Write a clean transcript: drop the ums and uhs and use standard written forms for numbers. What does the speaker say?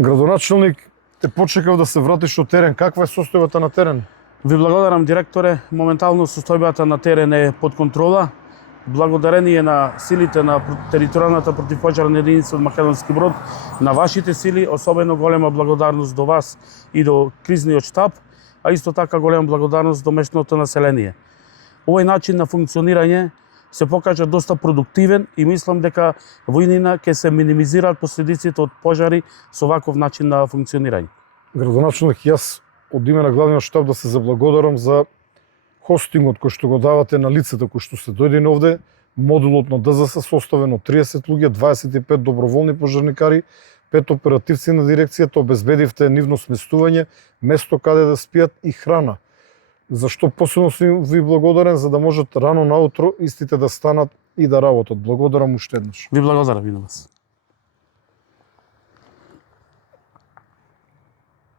Градоначелник, те почекав да се вратиш од терен. Каква е состојбата на терен? Ви благодарам, директоре. Моментално состојбата на терен е под контрола. Благодарение на силите на територијалната противпожарна единица од Македонски Брод, на вашите сили, особено голема благодарност до вас и до кризниот штаб, а исто така голема благодарност до местното население. Овој начин на функционирање се покажа доста продуктивен и мислам дека во иднина ќе се минимизираат последиците од пожари со ваков начин на функционирање. Градоначелник, јас од име на главниот штаб да се заблагодарам за хостингот кој што го давате на лицата кои што се дојдени овде. Модулот на ДЗС составен од 30 луѓе, 25 доброволни пожарникари, 5 оперативци на дирекцијата, обезбедивте нивно сместување, место каде да спијат и храна. Зашто посебно сум ви благодарен за да можат рано наутро истите да станат и да работат. Благодарам уште еднаш. Ви благодарам и на вас.